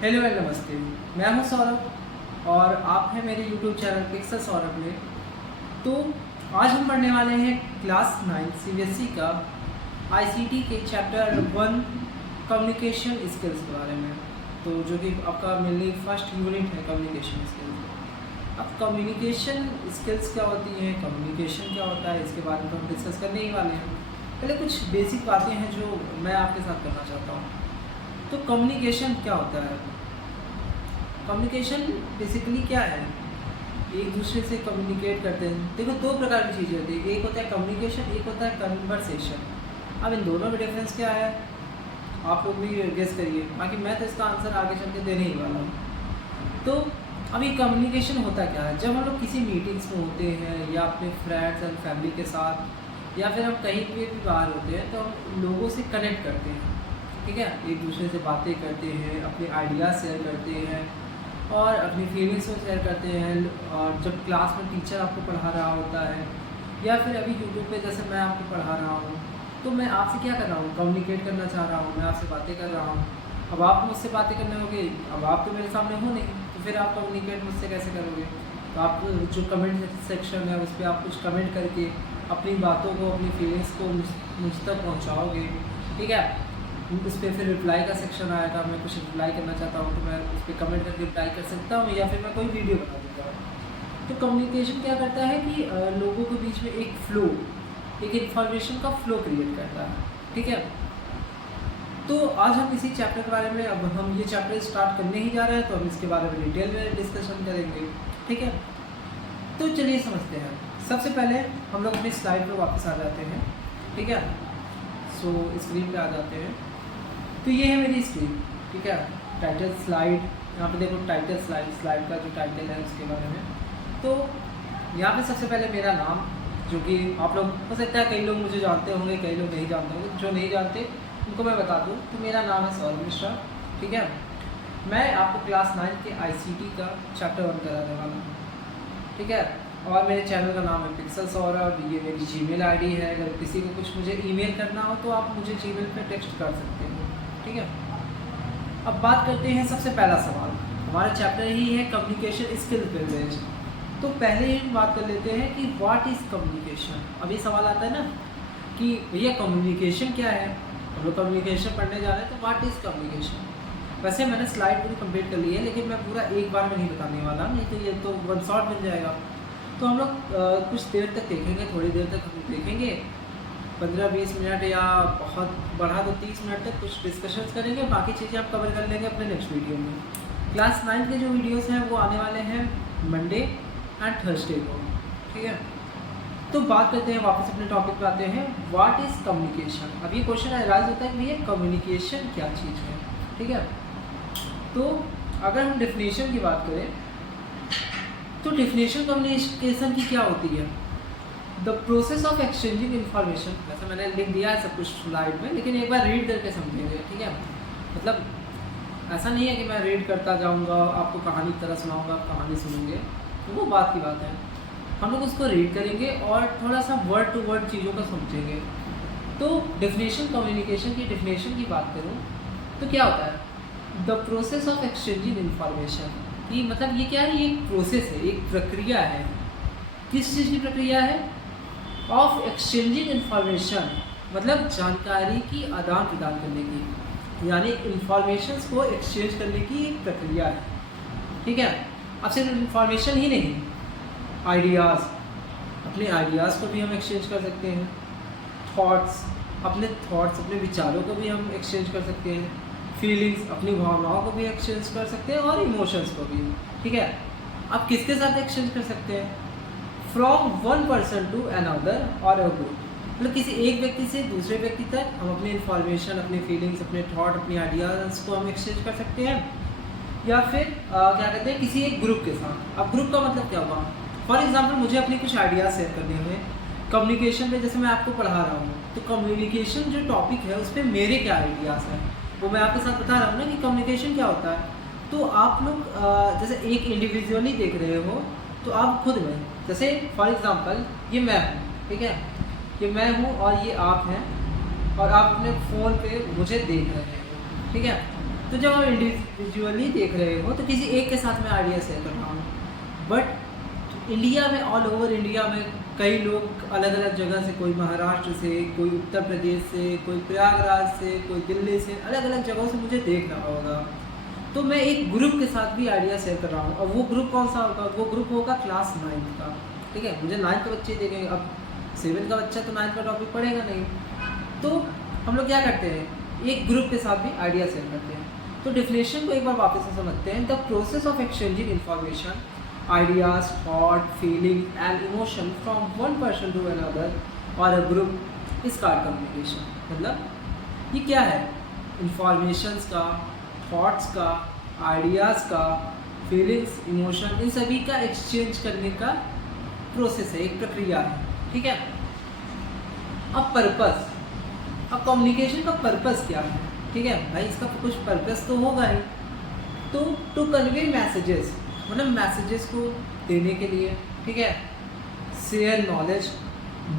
Hello and नमस्ते। मैं हूं सौरभ और आप हैं मेरे यूट्यूब चैनल पिक्सल सौरभ में। तो आज हम पढ़ने वाले हैं क्लास 9 सीबीएसई का आईसीटी के चैप्टर 1 कम्युनिकेशन स्किल्स के बारे में। तो जो कि आपका मेनली फर्स्ट यूनिट है कम्युनिकेशन स्किल्स। अब कम्युनिकेशन स्किल्स क्या होती हैं, कम्युनिकेशन क्या होता है, इसके बारे में तो हम डिस्कस करने ही वाले हैं। पहले कुछ बेसिक बातें हैं जो मैं आपके साथ करना चाहता हूँ। तो कम्युनिकेशन क्या होता है? कम्युनिकेशन बेसिकली क्या है? एक दूसरे से कम्युनिकेट करते हैं। देखो, दो प्रकार की चीज़ें होती है, एक होता है कम्युनिकेशन, एक होता है कन्वर्सेशन। अब इन दोनों में डिफरेंस क्या है आप लोग भी गेस करिए, बाकी मैं तो इसका आंसर आगे चल के देने ही वाला हूँ। तो अभी कम्युनिकेशन होता क्या है? जब हम लोग किसी मीटिंग्स में होते हैं या अपने फ्रेंड्स एंड फैमिली के साथ या फिर हम कहीं पे भी बाहर होते हैं तो हम लोगों से कनेक्ट करते हैं, ठीक है। एक दूसरे से बातें करते हैं, अपने आइडियाज़ शेयर करते हैं और अपनी फीलिंग्स को शेयर करते हैं। और जब क्लास में टीचर आपको पढ़ा रहा होता है या फिर अभी यूट्यूब पे जैसे मैं आपको पढ़ा रहा हूँ, तो मैं आपसे क्या कर रहा हूँ, कम्युनिकेट करना चाह रहा हूँ, मैं आपसे बातें कर रहा हूँ। अब आप मुझसे बातें करने होगे, अब आप तो मेरे सामने हो नहीं, तो फिर आप कम्युनिकेट मुझसे कैसे करोगे? तो आप जो कमेंट सेक्शन है उस पर आप कुछ कमेंट करके अपनी बातों को, अपनी फीलिंग्स को मुझ तक पहुँचाओगे, ठीक है। उस पर फिर रिप्लाई का सेक्शन आएगा, मैं कुछ रिप्लाई करना चाहता हूँ तो मैं उस पर कमेंट करके रिप्लाई कर सकता हूँ या फिर मैं कोई वीडियो बना दूँगा। तो कम्युनिकेशन क्या करता है कि लोगों के बीच में एक फ्लो, एक इन्फॉर्मेशन का फ्लो क्रिएट करता है, ठीक है। तो आज हम इसी चैप्टर के बारे में, अब हम ये चैप्टर स्टार्ट करने ही जा रहे हैं तो हम इसके बारे में डिटेल में डिस्कशन करेंगे, ठीक है। तो चलिए समझते हैं। सबसे पहले हम लोग अपनी स्लाइड पर वापस आ जाते हैं, ठीक है। सो स्क्रीन पे आ जाते हैं। तो ये है मेरी स्क्रीन, ठीक है। टाइटल स्लाइड, यहाँ पे देखो टाइटल स्लाइड का जो टाइटल है उसके बारे में। तो यहाँ पे सबसे पहले मेरा नाम, जो कि आप लोग हो सकता है कई लोग मुझे जानते होंगे, कई लोग नहीं जानते होंगे। जो नहीं जानते उनको मैं बता दूँ तो मेरा नाम है सौरभ मिश्रा, ठीक है। मैं आपको क्लास 9 के आईसीटी का चैप्टर 1 कराने वाला हूँ, ठीक है। और मेरे चैनल का नाम है पिक्सल सौरभ। ये मेरी जीमेल आईडी है, अगर किसी को कुछ मुझे ईमेल करना हो तो आप मुझे जीमेल पे टेक्स्ट कर सकते हो, ठीक है। अब बात करते हैं सबसे पहला सवाल, हमारा चैप्टर ही है कम्युनिकेशन स्किल पे बेस्ड। तो पहले ही हम बात कर लेते हैं कि व्हाट इज़ कम्युनिकेशन। अब ये सवाल आता है ना कि भैया कम्युनिकेशन क्या है, हम लोग कम्युनिकेशन पढ़ने जा रहे हैं तो व्हाट इज़ कम्युनिकेशन। वैसे मैंने स्लाइड पूरी कंप्लीट कर ली है, लेकिन मैं पूरा एक बार में नहीं बताने वाला, नहीं तो ये तो वन शॉट बन जाएगा। तो हम लोग कुछ देर तक देखेंगे, थोड़ी देर तक हम देखेंगे, 15-20 मिनट या बहुत बढ़ा तो 30 मिनट तक कुछ डिस्कशंस करेंगे। बाकी चीज़ें आप कवर कर लेंगे अपने नेक्स्ट वीडियो में। क्लास 9 के जो वीडियोस हैं वो आने वाले हैं मंडे एंड थर्सडे को, ठीक है। तो बात करते हैं, वापस अपने टॉपिक पे आते हैं, व्हाट इज़ कम्युनिकेशन। अब ये क्वेश्चन अराइज होता है कि भैया कम्युनिकेशन क्या चीज़ है, ठीक है। तो अगर हम डेफिनेशन की बात करें तो डेफिनेशन कम्युनिकेशन की क्या होती है? The process of exchanging information. वैसे मैंने लिख दिया है सब कुछ स्लाइड में, लेकिन एक बार रीड करके समझेंगे, ठीक है। मतलब ऐसा नहीं है कि मैं रीड करता जाऊंगा, आपको कहानी की तरह सुनाऊंगा, आप कहानी सुनेंगे, तो वो बात की बात है। हम लोग उसको रीड करेंगे और थोड़ा सा वर्ड टू वर्ड चीज़ों को समझेंगे। तो डेफिनेशन, कम्युनिकेशन की डेफिनेशन की बात करूँ तो क्या होता है? The process of exchanging information. ये मतलब ये क्या है? ये एक प्रोसेस है, एक प्रक्रिया है। किस चीज़ की प्रक्रिया है? ऑफ एक्सचेंजिंग इन्फॉर्मेशन, मतलब जानकारी की आदान प्रदान करने की, यानी इन्फॉर्मेशंस को एक्सचेंज करने की एक प्रक्रिया है, ठीक है। अब सिर्फ इन्फॉर्मेशन ही नहीं, आइडियाज़, अपने आइडियाज़ को भी हम एक्सचेंज कर सकते हैं। थॉट्स, अपने विचारों को भी हम एक्सचेंज कर सकते हैं। फीलिंग्स, अपनी भावनाओं को भी एक्सचेंज कर सकते हैं और इमोशंस को भी, ठीक है। आप किसके साथ एक्सचेंज कर सकते हैं? From one person to another और अ ग्रुप, मतलब किसी एक व्यक्ति से दूसरे व्यक्ति तक हम अपनी इन्फॉर्मेशन, अपने फीलिंग्स, अपने थॉट, अपनी आइडियाज़ को हम एक्सचेंज कर सकते हैं। या फिर क्या कहते हैं, किसी एक ग्रुप के साथ। अब ग्रुप का मतलब क्या हुआ? फॉर एग्जाम्पल मुझे अपने कुछ आइडियाज़ शेयर करने हुए कम्युनिकेशन में, जैसे मैं आपको पढ़ा रहा हूँ तो कम्युनिकेशन जो टॉपिक है उस पर मेरे क्या आइडियाज़ हैं वो मैं आपके साथ बता रहा हूँ ना कि कम्युनिकेशन क्या होता है। तो आप लोग जैसे एक इंडिविजुअली देख रहे हो तो आप खुद में, जैसे फॉर एग्जांपल ये मैं हूँ, ठीक है, ये मैं हूँ और ये आप हैं और आप अपने फ़ोन पे मुझे देख रहे हैं, ठीक है। तो जब आप इंडिविजुअली देख रहे हो तो किसी एक के साथ मैं आइडिया शेयर कर रहा हूँ, बट इंडिया में, ऑल ओवर इंडिया में कई लोग अलग अलग जगह से, कोई महाराष्ट्र से, कोई उत्तर प्रदेश से, कोई प्रयागराज से, कोई दिल्ली से, अलग अलग जगहों से मुझे देख रहा होगा। तो मैं एक ग्रुप के साथ भी आइडिया शेयर कर रहा हूँ, और वो ग्रुप कौन सा होगा? वो ग्रुप होगा क्लास 9th का। ठीक है, मुझे 9th के बच्चे देखेंगे, अब 7 का बच्चा तो 9th का टॉपिक पढ़ेगा नहीं। तो हम लोग क्या करते हैं, एक ग्रुप के साथ भी आइडिया शेयर करते हैं। तो डेफिनेशन को एक बार वापस से समझते हैं। The process of exchanging information, ideas, thought, feeling and emotion from one person to another or a group is called communication। मतलब ये क्या है? इंफॉर्मेशंस का, थॉट्स का, आइडियाज़ का, फीलिंग्स, इमोशन, इन सभी का एक्सचेंज करने का प्रोसेस है, एक प्रक्रिया है। ठीक है। अब पर्पस, अब कम्युनिकेशन का पर्पस क्या है? ठीक है भाई, इसका कुछ पर्पस तो होगा ही। तो टू कन्वे मैसेजेस, मतलब मैसेजेस को देने के लिए, ठीक है। शेयर नॉलेज,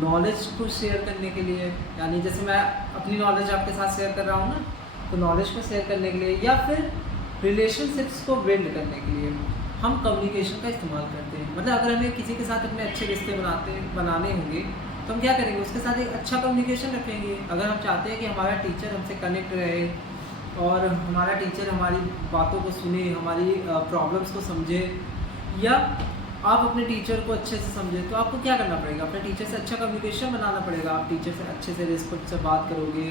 नॉलेज को शेयर करने के लिए, यानी जैसे मैं अपनी नॉलेज आपके साथ शेयर कर रहा हूँ ना, तो नॉलेज को शेयर करने के लिए, या फिर रिलेशनशिप्स को बिल्ड करने के लिए हम कम्युनिकेशन का इस्तेमाल करते हैं। मतलब अगर हमें किसी के साथ अपने अच्छे रिश्ते बनाने होंगे तो हम क्या करेंगे, उसके साथ एक अच्छा कम्युनिकेशन रखेंगे। अगर हम चाहते हैं कि हमारा टीचर हमसे कनेक्ट रहे और हमारा टीचर हमारी बातों को सुने, हमारी प्रॉब्लम्स को समझे, या आप अपने टीचर को अच्छे से समझे, तो आपको क्या करना पड़ेगा? अपने टीचर से अच्छा कम्युनिकेशन बनाना पड़ेगा। आप टीचर से अच्छे से रिस्पेक्ट से बात करोगे,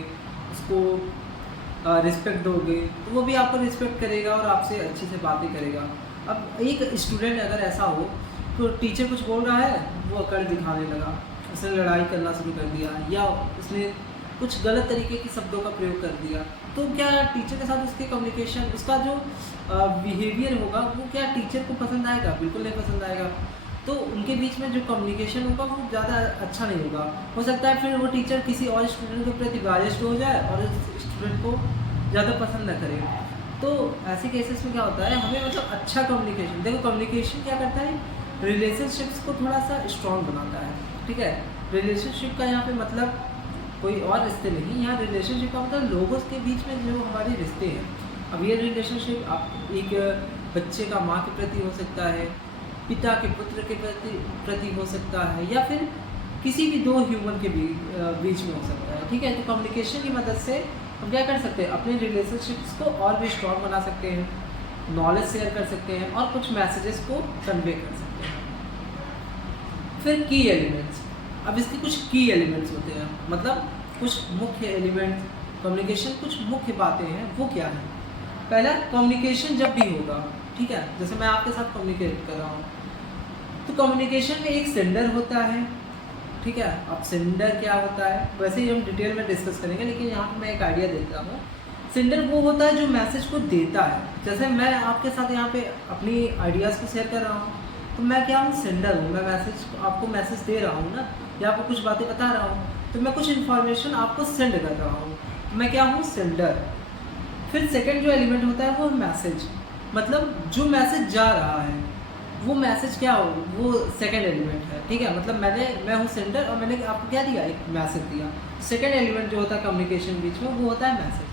उसको रिस्पेक्ट दोगे, तो वो भी आपको रिस्पेक्ट करेगा और आपसे अच्छे से बातें करेगा। अब एक स्टूडेंट अगर ऐसा हो तो टीचर कुछ बोल रहा है, वो अकड़ दिखाने लगा, उसने लड़ाई करना शुरू कर दिया, या उसने कुछ गलत तरीके के शब्दों का प्रयोग कर दिया, तो क्या टीचर के साथ उसके कम्युनिकेशन, उसका जो बिहेवियर होगा वो क्या टीचर को पसंद आएगा? बिल्कुल नहीं पसंद आएगा। तो उनके बीच में जो कम्युनिकेशन होगा वो ज़्यादा अच्छा नहीं होगा। हो सकता है फिर वो टीचर किसी और स्टूडेंट के प्रति बायस्ड हो जाए और उस स्टूडेंट को ज़्यादा पसंद न करे। तो ऐसे केसेस में क्या होता है, हमें मतलब अच्छा कम्युनिकेशन, देखो कम्युनिकेशन क्या करता है, रिलेशनशिप्स को थोड़ा सा स्ट्रॉन्ग बनाता है। ठीक है, रिलेशनशिप का यहाँ पे मतलब कोई और रिश्ते नहीं, यहाँ रिलेशनशिप का मतलब लोगों के बीच में जो हमारे रिश्ते हैं। अब ये रिलेशनशिप आप एक बच्चे का माँ के प्रति हो सकता है, पिता के पुत्र के प्रति हो सकता है, या फिर किसी भी दो ह्यूमन के बीच में हो सकता है। ठीक है, तो कम्युनिकेशन की मदद से हम क्या कर सकते हैं, अपने रिलेशनशिप्स को और भी स्ट्रॉन्ग बना सकते हैं, नॉलेज शेयर कर सकते हैं और कुछ मैसेजेस को कन्वे कर सकते हैं। फिर की एलिमेंट्स, अब इसके कुछ की एलिमेंट्स होते हैं, मतलब कुछ मुख्य एलिमेंट्स, कम्युनिकेशन कुछ मुख्य बातें हैं, वो क्या है? पहला, कम्युनिकेशन जब भी होगा, ठीक है, जैसे मैं आपके साथ कम्युनिकेट कर रहा हूँ, तो कम्युनिकेशन में एक सेंडर होता है। ठीक है, अब सेंडर क्या होता है वैसे ही हम डिटेल में डिस्कस करेंगे, लेकिन यहाँ पे मैं एक आइडिया देता हूँ। सेंडर वो होता है जो मैसेज को देता है। जैसे मैं आपके साथ यहाँ पे अपनी आइडियाज़ को शेयर कर रहा हूँ, तो मैं क्या हूँ, सेंडर हूँ। मैं आपको मैसेज दे रहा हूँ ना, या आपको कुछ बातें बता रहा हूँ, तो मैं कुछ इन्फॉर्मेशन आपको सेंड कर रहा हूँ, मैं क्या हूँ, सेंडर। फिर सेकेंड जो एलिमेंट होता है वो मैसेज, मतलब जो मैसेज जा रहा है वो मैसेज क्या हो, वो सेकंड एलिमेंट है। ठीक है, मतलब मैं हूँ सेंडर और मैंने आपको क्या दिया, एक मैसेज दिया। सेकंड एलिमेंट जो होता है कम्युनिकेशन बीच में, वो होता है मैसेज।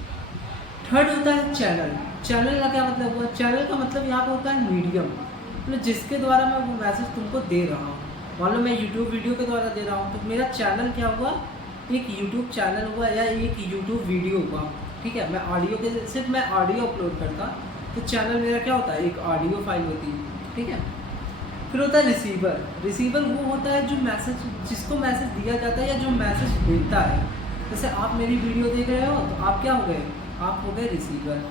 थर्ड होता है चैनल। चैनल का क्या मतलब हुआ, चैनल का मतलब यहाँ पे होता है मीडियम, मतलब जिसके द्वारा मैं वो मैसेज तुमको दे रहा हूँ। मान लो मैं यूट्यूब वीडियो के द्वारा दे रहा हूँ, तो मेरा चैनल क्या हुआ, एक यूट्यूब चैनल हुआ या एक यूट्यूब वीडियो हुआ। ठीक है, मैं ऑडियो के सिर्फ मैं ऑडियो अपलोड करता, तो चैनल मेरा क्या होता है, एक ऑडियो फाइल होती है। ठीक है, फिर होता है रिसीवर। रिसीवर वो होता है जो मैसेज, जिसको मैसेज दिया जाता है या जो मैसेज भेजता है। जैसे आप मेरी वीडियो देख रहे हो तो आप क्या हो गए, आप हो गए रिसीवर।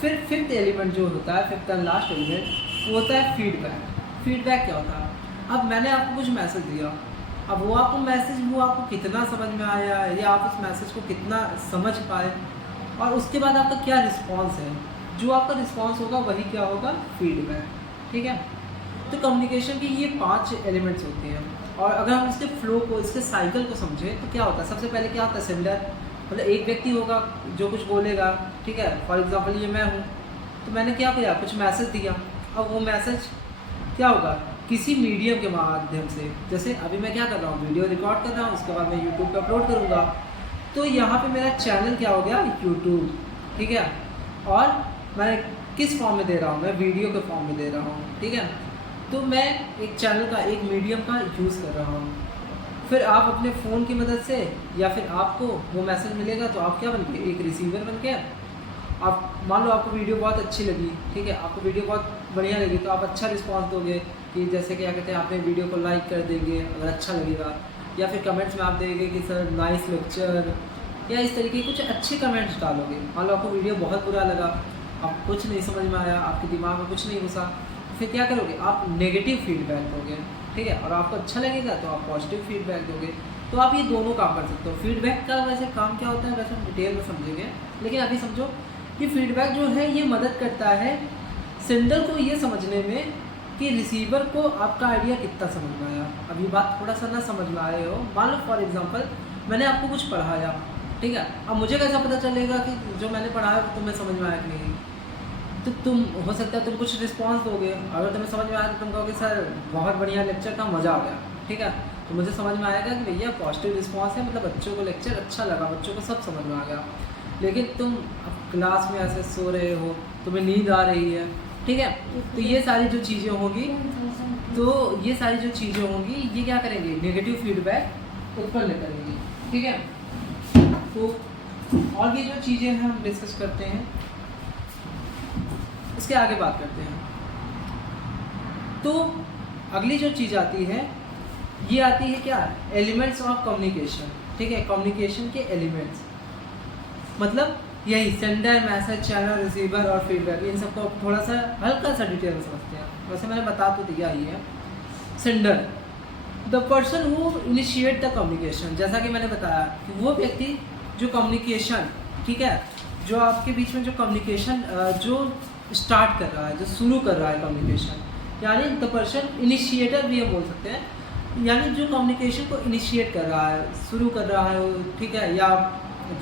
फिर फिफ्थ एलिमेंट जो होता है, फिफ्थ एंड लास्ट एलिमेंट, वो होता है फीडबैक। फीडबैक क्या होता है, अब मैंने आपको कुछ मैसेज दिया, अब वो आपको मैसेज वो आपको कितना समझ में आया या आप उस मैसेज को कितना समझ पाए, और उसके बाद आपका क्या रिस्पॉन्स है, जो आपका रिस्पॉन्स होगा वही क्या होगा, फीडबैक। ठीक है, तो कम्युनिकेशन की ये 5 एलिमेंट्स होते हैं। और अगर हम इसके फ्लो को, इसके साइकिल को समझें तो क्या होता है, सबसे पहले क्या होता है, सेंडर, मतलब एक व्यक्ति होगा जो कुछ बोलेगा। ठीक है, फॉर एग्जांपल ये मैं हूँ, तो मैंने क्या किया, कुछ मैसेज दिया। अब वो मैसेज क्या होगा, किसी मीडियम के माध्यम से, जैसे अभी मैं क्या कर रहा हूँ, वीडियो रिकॉर्ड कर रहा हूँ, उसके बाद मैं यूट्यूब पर अपलोड करूँगा, तो यहाँ पर मेरा चैनल क्या हो गया, यूट्यूब। ठीक है, और मैं किस फॉर्म में दे रहा हूँ, मैं वीडियो के फॉर्म में दे रहा हूँ, ठीक है। तो मैं एक चैनल का, एक मीडियम का यूज़ कर रहा हूँ। फिर आप अपने फ़ोन की मदद से या फिर आपको वो मैसेज मिलेगा तो आप क्या बन के, एक रिसीवर बन के, आप मान लो आपको वीडियो बहुत अच्छी लगी, ठीक है, आपको वीडियो बहुत बढ़िया लगी तो आप अच्छा रिस्पांस दोगे कि जैसे क्या कहते हैं, आपने वीडियो को लाइक कर देंगे अगर अच्छा लगेगा, या फिर कमेंट्स में आप देंगे कि सर नाइस लेक्चर, या इस तरीके के कुछ अच्छे कमेंट्स डालोगे। मान लो आपको वीडियो बहुत बुरा लगा, आप कुछ नहीं समझ में आया, आपके दिमाग में कुछ नहीं घुसा, फिर क्या करोगे, आप नेगेटिव फीडबैक दोगे, ठीक है, और आपको अच्छा लगेगा तो आप पॉजिटिव फीडबैक दोगे। तो आप ये दोनों काम कर सकते हो। फीडबैक का वैसे काम क्या होता है वैसे हम डिटेल में समझेंगे, लेकिन अभी समझो कि फीडबैक जो है ये मदद करता है सेंडर को ये समझने में कि रिसीवर को आपका आइडिया कितना समझ में आया। अभी बात थोड़ा सा ना समझ में आए हो, मान लो फॉर एग्जांपल मैंने आपको कुछ पढ़ाया, ठीक है, अब मुझे कैसा पता चलेगा कि जो मैंने पढ़ाया तुम्हें समझ में आया कि नहीं। तो तुम हो सकता है तुम कुछ रिस्पांस दोगे, अगर तुम्हें समझ में आया तो तुम कहोगे सर बहुत बढ़िया लेक्चर था, मज़ा आ गया, ठीक है, तो मुझे समझ में आएगा कि भैया पॉजिटिव रिस्पांस है, मतलब बच्चों को लेक्चर अच्छा लगा, बच्चों को सब समझ में आ गया। लेकिन तुम क्लास में ऐसे सो रहे हो, तुम्हें नींद आ रही है, ठीक है, तो ये सारी जो चीज़ें होंगी, तो ये सारी जो चीज़ें होंगी ये क्या करेंगे, नेगेटिव फीडबैक उत्पन्न करेंगी, ठीक है। तो और भी जो चीज़ें हैं हम डिस्कस करते हैं, इसके आगे बात करते हैं। तो अगली जो चीज़ आती है ये आती है क्या, एलिमेंट्स ऑफ कम्युनिकेशन, ठीक है, कम्युनिकेशन के एलिमेंट्स, मतलब यही सेंडर, मैसेज, चैनल, रिसीवर और फीडबैक, इन सबको थोड़ा सा हल्का सा डिटेल में समझते हैं। वैसे मैंने बता तो दिया ही है। Sender, the person who initiate the communication, जैसा कि मैंने बताया कि वो व्यक्ति जो कम्युनिकेशन, ठीक है, जो आपके बीच में जो कम्युनिकेशन जो स्टार्ट कर रहा है, जो शुरू कर रहा है कम्युनिकेशन, यानी द पर्सन इनिशिएटर भी हम बोल सकते हैं, यानी जो कम्युनिकेशन को इनिशिएट कर रहा है, शुरू कर रहा है, ठीक है, या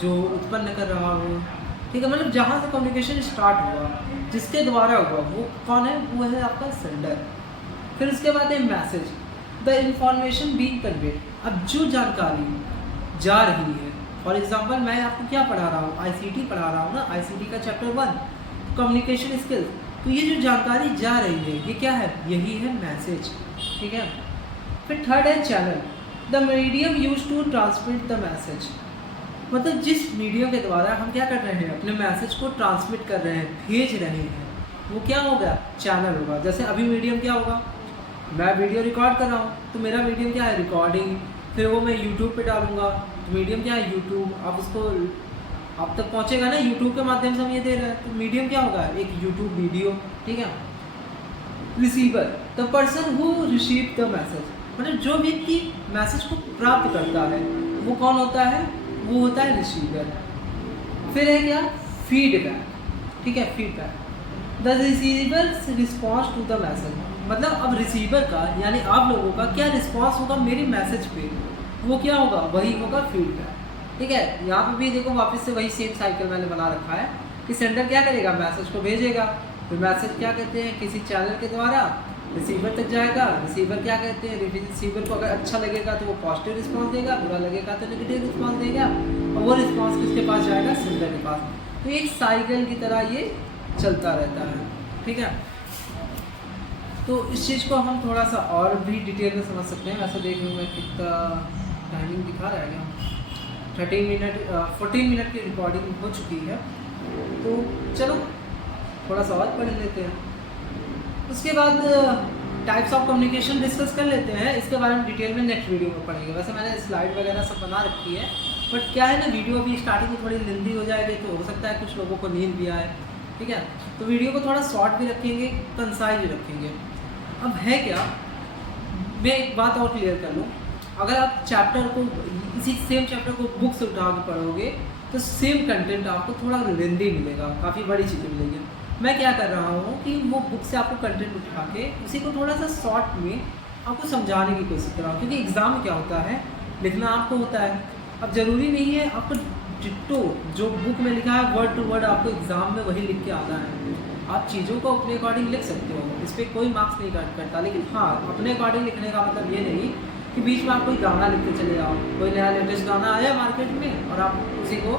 जो उत्पन्न कर रहा हो, ठीक है, मतलब जहाँ से कम्युनिकेशन स्टार्ट हुआ, जिसके द्वारा हुआ, वो कौन है, वो है आपका सेंडर। फिर उसके बाद है message, the information being conveyed, अब जो जानकारी जा रही है, फॉर एग्जांपल मैं आपको क्या पढ़ा रहा हूँ, आईसीटी पढ़ा रहा हूँ ना, आईसीटी का चैप्टर 1 कम्युनिकेशन स्किल्स, तो ये जो जानकारी जा रही है ये क्या है, यही है मैसेज, ठीक है। फिर थर्ड है channel, the medium use to transmit the message, मतलब जिस मीडियम के द्वारा हम क्या कर रहे हैं, अपने मैसेज को ट्रांसमिट कर रहे हैं, भेज रहे हैं, वो क्या होगा, चैनल होगा। जैसे अभी मीडियम क्या होगा, मैं वीडियो रिकॉर्ड कर रहा हूँ तो मेरा मीडियम क्या है, रिकॉर्डिंग, फिर वो मैं यूट्यूब पे डालूंगा तो मीडियम क्या है, यूट्यूब, आप उसको आप तक पहुँचेगा ना, यूट्यूब के माध्यम से हम ये दे रहे हैं, तो मीडियम क्या होगा, एक यूट्यूब वीडियो, ठीक है। Receiver, the person who receive the message, मतलब जो व्यक्ति मैसेज को प्राप्त करता है वो कौन होता है, वो होता है रिसीवर। फिर है क्या, फीडबैक, ठीक है, feedback, the receiver's response to the message, मतलब अब रिसीवर का यानी आप लोगों का क्या रिस्पॉन्स होगा मेरे मैसेज पे, वो क्या होगा, वही होगा फीडबैक, ठीक है। यहाँ पे भी देखो वापस से वही सेम साइकिल मैंने बना रखा है कि सेंडर क्या करेगा, मैसेज को भेजेगा, फिर मैसेज क्या कहते हैं, किसी चैनल के द्वारा रिसीवर तक जाएगा, रिसीवर क्या कहते हैं, रिसीवर को अगर अच्छा लगेगा तो वो पॉजिटिव रिस्पांस देगा, बुरा लगेगा तो नेगेटिव रिस्पांस देगा, और वो रिस्पांस किसके पास जाएगा, सेंडर के पास। तो एक साइकिल की तरह ये चलता रहता है, ठीक है। तो इस चीज़ को हम थोड़ा सा और भी डिटेल में समझ सकते हैं। वैसे देख लूँ मैं कितना टाइमिंग दिखा रहा है क्या, 14 मिनट की रिकॉर्डिंग हो चुकी है, तो चलो थोड़ा सा और पढ़ लेते हैं। उसके बाद टाइप्स ऑफ कम्युनिकेशन डिस्कस कर लेते हैं, इसके बारे में डिटेल में नेक्स्ट वीडियो में पढ़ेंगे। वैसे मैंने स्लाइड वगैरह सब बना रखी है, बट क्या है ना, वीडियो अभी स्टार्टिंग में थोड़ी लेंदी हो जाएगी तो हो सकता है कुछ लोगों को नींद भी आए, ठीक है, तो वीडियो को थोड़ा शॉर्ट भी रखेंगे, कंसाइज भी रखेंगे। अब है क्या, मैं एक बात और क्लियर कर लूँ, अगर आप चैप्टर को, इसी सेम चैप्टर को बुक से उठा के पढ़ोगे तो सेम कंटेंट आपको थोड़ा लेंदी मिलेगा, काफ़ी बड़ी चीज़ें मिलेगी। मैं क्या कर रहा हूँ कि वो बुक से आपको कंटेंट उठा के उसी को थोड़ा सा शॉर्ट में आपको समझाने की कोशिश कर रहा हूँ, क्योंकि एग्ज़ाम में क्या होता है, लिखना आपको होता है। अब ज़रूरी नहीं है आपको डिट्टो जो बुक में लिखा है वर्ड टू वर्ड आपको एग्ज़ाम में वही लिख के आना है। आप चीज़ों को अपने अकॉर्डिंग लिख सकते हो, इस पर कोई मार्क्स नहीं कट करता, लेकिन हाँ अपने अकॉर्डिंग लिखने का मतलब ये नहीं कि बीच में आप कोई गाना लिख के चले जाओ, कोई नया लेटेस्ट गाना आया मार्केट में और आप उसी को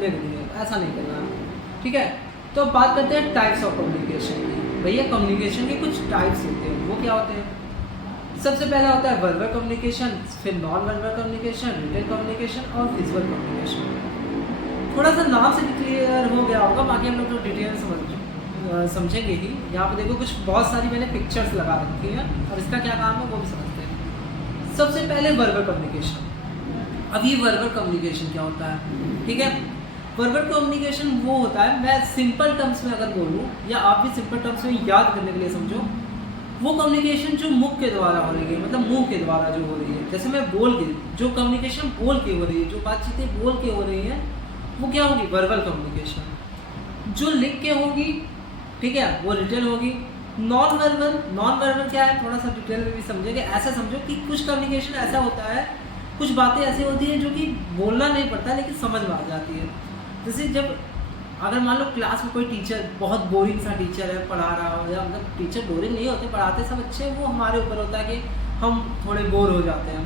लिख दिए, ऐसा नहीं करना है, ठीक है। तो अब बात करते हैं टाइप्स ऑफ कम्युनिकेशन की। भैया कम्युनिकेशन के कुछ टाइप्स होते हैं, वो क्या होते हैं? सबसे पहला होता है वर्बल कम्युनिकेशन, फिर non verbal communication, written communication और विजुअल कम्युनिकेशन। थोड़ा सा नाम से क्लियर हो गया होगा, बाकी हम लोग तो डिटेल समझेंगे ही। यहाँ पे देखो कुछ बहुत सारी मैंने पिक्चर्स लगा रखी हैं और इसका क्या काम है वो भी समझते हैं। सबसे पहले वर्बल कम्युनिकेशन। अब ये वर्बल कम्युनिकेशन क्या होता है? ठीक है, वर्बल कम्युनिकेशन वो होता है, मैं सिंपल टर्म्स में अगर बोलूँ या आप भी सिंपल टर्म्स में याद करने के लिए समझो, वो कम्युनिकेशन जो मुख के द्वारा हो रही है, मतलब मुंह के द्वारा जो हो रही है। जैसे मैं बोल के, जो कम्युनिकेशन बोल के हो रही है, जो बातचीतें बोल के हो रही हैं, वो क्या होगी? Verbal communication. जो लिख के होगी, ठीक है, वो रिटन होगी। नॉन वर्बल क्या है, थोड़ा सा डिटेल में भी समझेंगे। ऐसा समझो कि कुछ कम्युनिकेशन ऐसा होता है, कुछ बातें ऐसी होती हैं जो कि बोलना नहीं पड़ता लेकिन समझ में आ जाती है। जैसे जब अगर मान लो क्लास में कोई टीचर बहुत बोरिंग सा टीचर है, पढ़ा रहा हो, या मतलब टीचर बोरिंग नहीं होते, पढ़ाते सब अच्छे, वो हमारे ऊपर होता है कि हम थोड़े बोर हो जाते हैं।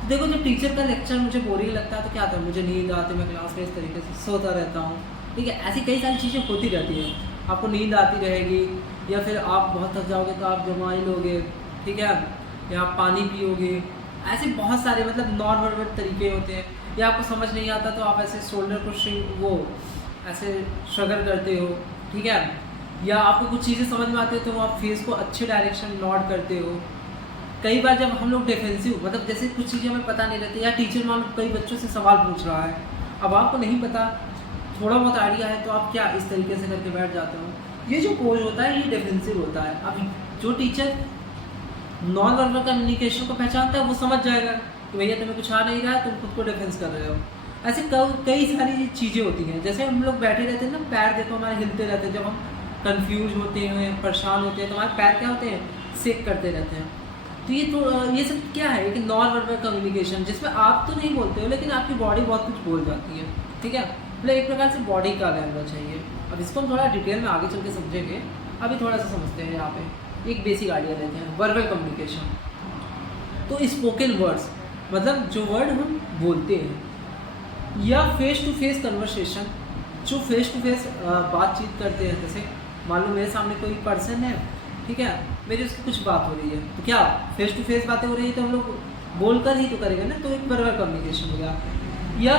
तो देखो जब टीचर का लेक्चर मुझे बोरिंग लगता है तो क्या होता है, मुझे नींद आती है, मैं क्लास में इस तरीके से सोता रहता हूँ। ठीक है, ऐसी कई सारी चीज़ें होती रहती हैं। आपको नींद आती रहेगी, या फिर आप बहुत थक जाओगे तो आप जमाई लोगे, ठीक है, या आप पानी पियोगे। ऐसे बहुत सारे मतलब नॉन वर्बल तरीके होते हैं। या आपको समझ नहीं आता तो आप ऐसे शोल्डर को वो ऐसे श्रगल करते हो, ठीक है, या आपको कुछ चीज़ें समझ में आती है तो आप फेस को अच्छे डायरेक्शन नॉड करते हो। कई बार जब हम लोग डिफेंसिव, मतलब जैसे कुछ चीज़ें हमें पता नहीं रहती, या टीचर मान लो कई बच्चों से सवाल पूछ रहा है, अब आपको नहीं पता, थोड़ा बहुत आइडिया है, तो आप क्या इस तरीके से करके बैठ जाते हो। ये जो पोज होता है ये डिफेंसिव होता है। अब जो टीचर नॉन वर्बल कम्युनिकेशन को पहचानता है वो समझ जाएगा कि भैया तुम्हें कुछ आ नहीं रहा है, तुम खुद को डिफेंस कर रहे हो। ऐसे कई सारी चीज़ें होती हैं। जैसे हम लोग बैठे रहते हैं ना, पैर देखो हमारे हिलते रहते हैं, जब हम कंफ्यूज होते हैं, परेशान होते हैं, तो हमारे पैर क्या होते हैं, शेक करते रहते हैं। तो ये सब क्या है कि नॉन वर्बल कम्युनिकेशन, जिसमें आप तो नहीं बोलते हो लेकिन आपकी बॉडी बहुत कुछ बोल जाती है। ठीक है, मतलब एक प्रकार से बॉडी का लैंग्वेज है ये। अब इसको हम थोड़ा डिटेल में आगे चल के समझेंगे, अभी थोड़ा सा समझते हैं। यहाँ पे एक बेसिक आइडिया लेते हैं। वर्बल कम्युनिकेशन तो स्पोकन वर्ड्स, मतलब जो वर्ड हम बोलते हैं, या फेस टू फेस कन्वर्सेशन, जो फेस टू फेस बातचीत करते हैं। जैसे मान लो मेरे सामने कोई पर्सन है, ठीक है, मेरी उसकी कुछ बात हो रही है, तो क्या फेस टू फेस बातें हो रही है तो हम लोग बोलकर ही तो करेंगे ना, तो एक वर्बल कम्युनिकेशन हो गया। या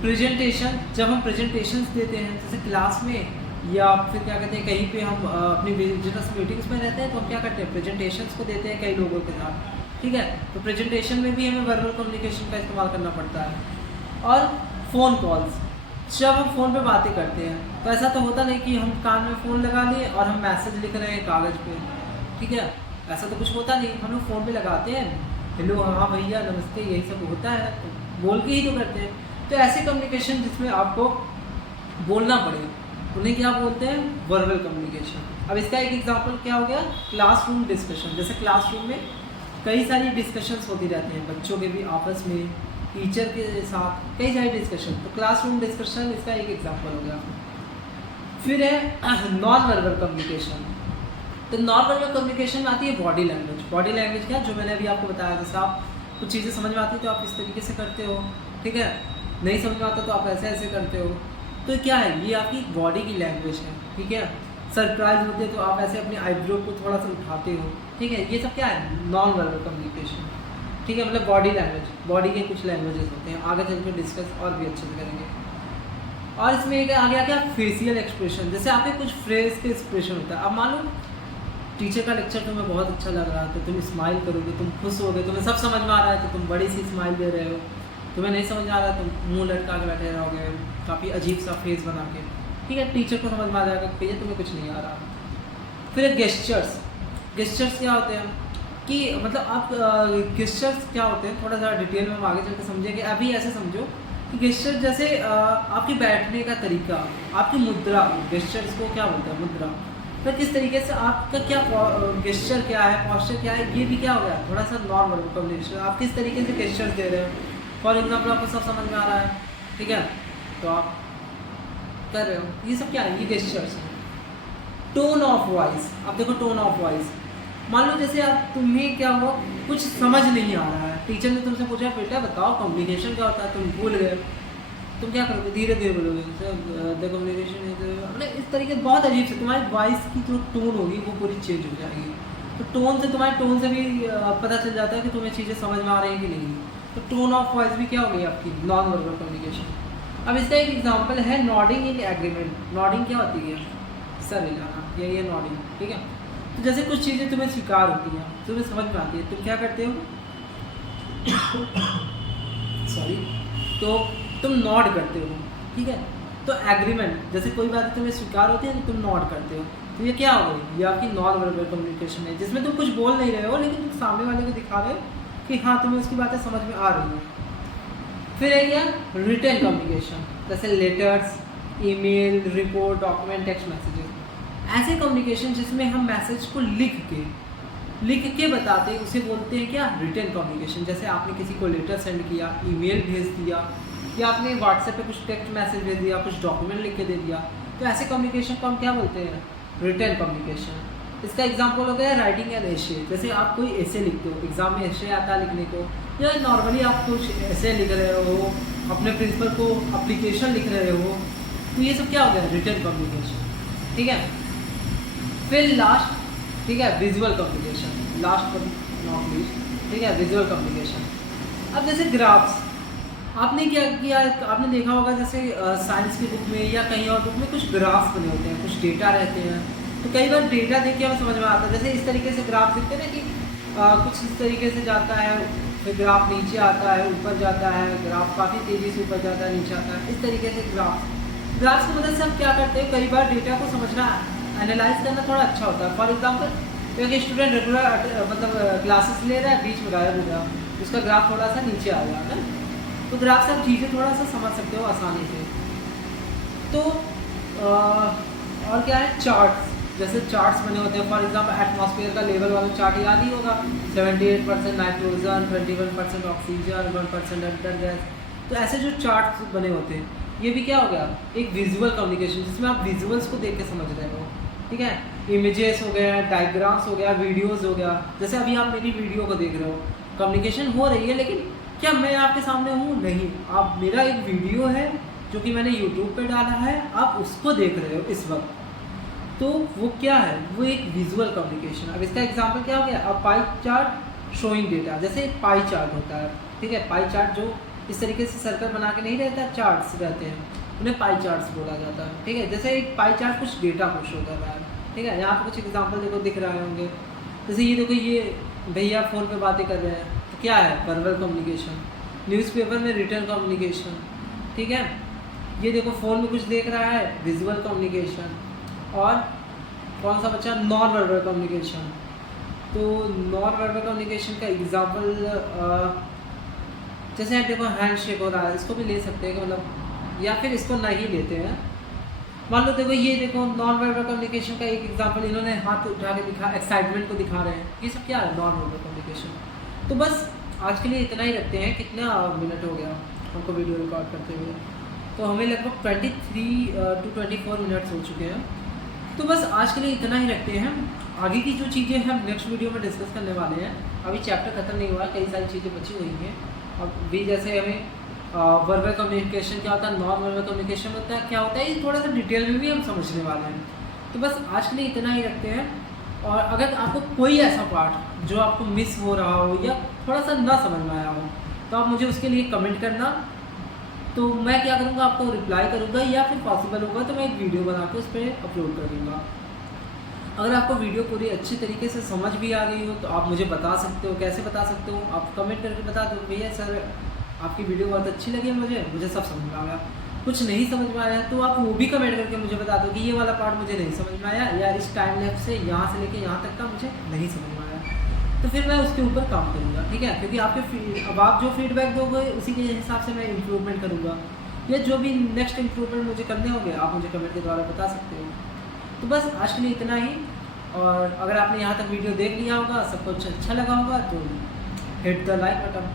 प्रेजेंटेशन, जब हम प्रेजेंटेशंस देते हैं जैसे क्लास में, या फिर क्या कहते हैं कहीं पे हम अपनी बिजनेस मीटिंग्स में रहते हैं तो हम क्या करते हैं, प्रेजेंटेशंस को देते हैं कई लोगों के साथ। ठीक है, तो प्रेजेंटेशन में भी हमें वर्बल कम्युनिकेशन का इस्तेमाल करना पड़ता है। और फ़ोन कॉल्स, जब हम फ़ोन पे बातें करते हैं तो ऐसा तो होता नहीं कि हम कान में फ़ोन लगा लिए और हम मैसेज लिख रहे हैं कागज़ पे। ठीक है, ऐसा तो कुछ होता नहीं, हम लोग फ़ोन पे लगाते हैं, हेलो, हाँ भैया, नमस्ते, यही सब होता है, तो बोल के ही तो करते हैं। तो ऐसे कम्युनिकेशन जिसमें आपको बोलना पड़े, उन्हें क्या बोलते हैं, वर्बल कम्युनिकेशन। अब इसका एक एग्जांपल क्या हो गया, क्लासरूम डिस्कशन। जैसे क्लासरूम में कई सारी डिस्कशंस होती रहती हैं, बच्चों के भी आपस में, टीचर के साथ कई सारी डिस्कशन, तो क्लासरूम डिस्कशन इसका एक एग्जांपल हो गया। फिर है नॉन वर्बल कम्युनिकेशन। तो नॉन वर्बल कम्युनिकेशन में आती है बॉडी लैंग्वेज। बॉडी लैंग्वेज क्या, जो मैंने अभी आपको बताया, जैसे आप कुछ चीज़ें समझ में आती है तो आप इस तरीके से करते हो, ठीक है, नहीं समझ में आता तो आप ऐसे ऐसे करते हो। तो क्या है, ये आपकी बॉडी की लैंग्वेज है। ठीक है, सरप्राइज होते तो आप ऐसे अपनी आईब्रो को थोड़ा सा उठाते हो। ठीक है, ये सब क्या है, नॉन वर्बल कम्युनिकेशन। ठीक है, मतलब बॉडी लैंग्वेज, बॉडी के कुछ लैंग्वेजेस होते हैं, आगे चल के डिस्कस और भी अच्छे से करेंगे। और इसमें एक आ गया क्या, फेशियल एक्सप्रेशन। जैसे आपके कुछ फेस के एक्सप्रेशन होता है। अब मान लो टीचर का लेक्चर तुम्हें बहुत अच्छा लग रहा है तो तुम स्माइल करोगे, तुम खुश हो गए, तुम्हें सब समझ में आ रहा है तो तुम बड़ी सी स्माइल दे रहे हो। तुम्हें नहीं समझ आ रहा है तुम मुंह लटका के बैठे रहोगे, काफ़ी अजीब सा फेस बना के। ठीक है, टीचर को समझ में आ जाएगा कि भैया तुम्हें कुछ नहीं आ रहा। फिर गेस्चर्स। गेस्चर्स क्या होते हैं कि मतलब आप गेस्चर्स क्या होते हैं, थोड़ा सा डिटेल में हम आगे चल के समझेंगे। अभी ऐसे समझो कि गेस्चर जैसे आपके बैठने का तरीका, आपकी मुद्रा, गेस्चर्स को क्या बोलते हैं, मुद्रा। तो किस तरीके से आपका क्या गेस्चर क्या है, पॉस्चर क्या है, ये भी क्या हो गया, थोड़ा सा नॉन वर्बल कम्युनिकेशन। आप किस तरीके से गेस्चर्स दे रहे हो, फॉर एग्जाम्पल आपको सब समझ में आ रहा है, ठीक है, तो आप कर रहे हो, ये सब क्या है, ये गेस्चर्स हैं। Tone of voice. अब देखो टोन ऑफ वॉइस, मान लो जैसे आप तुम्हें क्या हुआ, कुछ समझ नहीं आ रहा है, टीचर ने तुमसे पूछा बेटा बताओ कम्युनिकेशन क्या होता है, तुम भूल गए, तुम क्या करोगे, धीरे धीरे बोलोगे, द कम्युनिकेशन मतलब इस तरीके बहुत अजीब से तुम्हारी वॉइस की जो टोन होगी वो पूरी चेंज हो जाएगी। तो टोन से, तुम्हारे टोन से भी पता चल जाता है कि तुम्हें चीज़ें समझ में आ रही हैं कि नहीं। तो टोन ऑफ वॉइस भी क्या हो गई आपकी नॉन वर्बल कम्युनिकेशन। अब इसका एक एग्जांपल है नॉडिंग इन एग्रीमेंट। नॉडिंग क्या होती है, सर हिलाना, ये नॉडिंग, ठीक है। तो जैसे कुछ चीज़ें तुम्हें स्वीकार होती हैं, तुम्हें समझ में आती है, तुम क्या करते हो सॉरी, तो तुम नॉड करते हो, ठीक है। तो एग्रीमेंट, जैसे कोई बात तुम्हें स्वीकार होती है तो तुम नॉड करते हो, तो ये क्या हो गई, ये आपकी नॉन वर्बल कम्युनिकेशन है, जिसमें तुम कुछ बोल नहीं रहे हो लेकिन तुम सामने वाले को दिखा रहे हो कि हाँ तुम्हें उसकी बातें समझ में आ रही हैं। फिर है क्या, रिटन कम्युनिकेशन, जैसे letters, email, report, document, text messages, ऐसे कम्युनिकेशन जिसमें हम मैसेज को लिख के बताते हैं, उसे बोलते हैं क्या, रिटन कम्युनिकेशन। जैसे आपने किसी को लेटर सेंड किया, ईमेल भेज दिया, या आपने व्हाट्सएप पे कुछ टेक्स्ट मैसेज भेज दिया, कुछ डॉक्यूमेंट लिख के दे दिया, तो ऐसे कम्युनिकेशन को हम क्या बोलते हैं, रिटन कम्युनिकेशन। इसका एग्जांपल हो गया राइटिंग एन एसे। जैसे आप कोई एसे लिखते हो, एग्जाम में एसे आता है लिखने को, या नॉर्मली आप कुछ एसे लिख रहे हो, अपने प्रिंसिपल को अप्लीकेशन लिख रहे हो, तो ये सब क्या हो गया, रिटन कम्युनिकेशन, ठीक है। फिर लास्ट, ठीक है, visual communication, last but not least, ठीक है, विजुअल कम्युनिकेशन। अब जैसे ग्राफ्स, आपने क्या किया, आपने देखा होगा जैसे साइंस की बुक में या कहीं और बुक में कुछ ग्राफ्स बने होते हैं, कुछ डेटा रहते हैं, तो कई बार डेटा देख के हमें समझ में आता है। जैसे इस तरीके से ग्राफ दिखते हैं ना कि कुछ इस तरीके से जाता है, फिर ग्राफ नीचे आता है, ऊपर जाता है, ग्राफ काफ़ी तेज़ी से ऊपर जाता है, नीचे आता है, इस तरीके से ग्राफ्स की मदद से हम क्या करते हैं, कई बार डेटा को समझना, एनालाइज करना थोड़ा अच्छा होता है। फॉर एग्जांपल एक स्टूडेंट रेगुलर मतलब क्लासेस ले रहा है, बीच में गायब हो गया, उसका ग्राफ थोड़ा सा नीचे आ गया है, तो ग्राफ से आप चीज़ें थोड़ा सा समझ सकते हो आसानी से। तो और क्या है, चार्ट्स, जैसे चार्ट्स बने होते हैं, फॉर एग्जांपल एटमॉस्फेयर का लेवल वाला चार्ट याद ही होगा, 78% नाइट्रोजन, 21% ऑक्सीजन, 1% अल्टर गैस। तो ऐसे जो चार्ट्स बने होते हैं, ये भी क्या हो गया, एक विजुअल कम्युनिकेशन, जिसमें आप विजुअल्स को देख के समझ रहे हो, ठीक है। इमेजेस हो गया, डायग्राम्स हो गया, वीडियोज़ हो गया। जैसे अभी आप मेरी वीडियो को देख रहे हो, कम्युनिकेशन हो रही है, लेकिन क्या मैं आपके सामने हूँ, नहीं, आप, मेरा एक वीडियो है जो कि मैंने यूट्यूब पे डाला है, आप उसको देख रहे हो इस वक्त, तो वो क्या है, वो एक विजुअल कम्युनिकेशन। अब इसका एग्जांपल क्या हो गया, अब पाई चार्ट शोइंग डेटा, जैसे पाई चार्ट होता है, ठीक है, पाई चार्ट जो इस तरीके से सर्कल बना के नहीं रहता, चार्ट्स रहते हैं, उन्हें पाई चार्ट्स बोला जाता है, ठीक है। जैसे एक पाई चार्ट कुछ डेटा को शो कर रहा है, ठीक है। यहाँ पे कुछ एग्जांपल देखो दिख रहे होंगे, जैसे ये देखो, ये भैया फ़ोन पे बातें कर रहे हैं, तो क्या है, वर्बल कम्युनिकेशन। न्यूज़पेपर में रिटन कम्युनिकेशन, ठीक है। ये देखो फ़ोन में कुछ देख रहा है, विजुअल कम्युनिकेशन। और कौन सा बच्चा, नॉन वर्बल कम्युनिकेशन। तो नॉन वर्बल कम्युनिकेशन का एग्जांपल जैसे देखो हैंड शेक हो रहा है, इसको भी ले सकते हैं कि मतलब, या फिर इसको नहीं लेते हैं। मान लो देखो, ये देखो नॉन वर्बल कम्युनिकेशन का एक एग्जांपल, इन्होंने हाथ उठा के दिखा, एक्साइटमेंट को दिखा रहे हैं, ये सब क्या है, नॉन वर्बल कम्युनिकेशन। तो बस आज के लिए इतना ही रखते हैं। कितना मिनट हो गया हमको वीडियो रिकॉर्ड करते हुए, तो हमें लगभग 23 to 24 मिनट्स हो चुके हैं। तो बस आज के लिए इतना ही रखते हैं। आगे की जो चीज़ें हम नेक्स्ट वीडियो में डिस्कस करने वाले हैं। अभी चैप्टर ख़त्म नहीं हुआ, कई सारी चीज़ें बची हुई हैं। अब भी जैसे हमें वर्बल कम्युनिकेशन क्या होता है, नॉन वर्बल कम्युनिकेशन होता है क्या होता है, ये थोड़ा सा डिटेल में भी हम समझने वाले हैं। तो बस आज के लिए इतना ही रखते हैं। और अगर आपको कोई ऐसा पार्ट जो आपको मिस हो रहा हो या थोड़ा सा ना समझ में आया हो, तो आप मुझे उसके लिए कमेंट करना, तो मैं क्या करूँगा, आपको रिप्लाई करूँगा, या फिर पॉसिबल होगा तो मैं एक वीडियो बना के उस पर अपलोड कर दूँगा। अगर आपको वीडियो पूरी अच्छी तरीके से समझ भी आ गई हो तो आप मुझे बता सकते हो। कैसे बता सकते हो, आप कमेंट करके बता दो, भैया सर आपकी वीडियो बहुत अच्छी लगी मुझे सब समझ में आ गया। कुछ नहीं समझ में आया तो आप वो भी कमेंट करके मुझे बता दो कि ये वाला पार्ट मुझे नहीं समझ में आया, या इस टाइम लैप्स से यहाँ से लेके यहाँ तक का मुझे नहीं समझ में आया, तो फिर मैं उसके ऊपर काम करूँगा, ठीक है। क्योंकि अब आप जो फीडबैक दोगे उसी के हिसाब से मैं इम्प्रूवमेंट करूँगा, या जो भी नेक्स्ट इम्प्रूवमेंट मुझे करने होंगे आप मुझे कमेंट के द्वारा बता सकते हो। तो बस आज के लिए इतना ही। और अगर आपने यहाँ तक वीडियो देख लिया होगा, सब कुछ अच्छा लगा होगा, तो हिट द लाइक बटन।